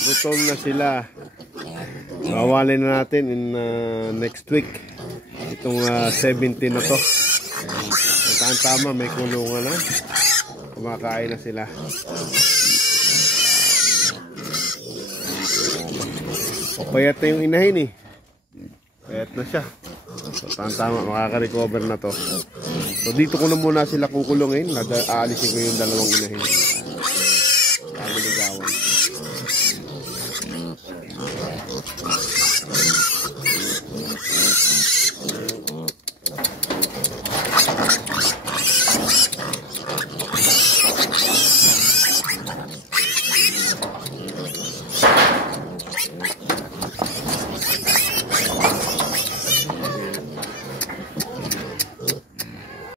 Gutom na sila. Mawalin na natin in next week. Itong 17 na to. Tama, may kulungan na. Kumakain na sila. Payat na yung inahin eh. Payat na siya. So tama, makaka-recover na to. So dito ko na muna sila kukulungin. Aalisin ko yung dalawang inahin. Pagaligawan.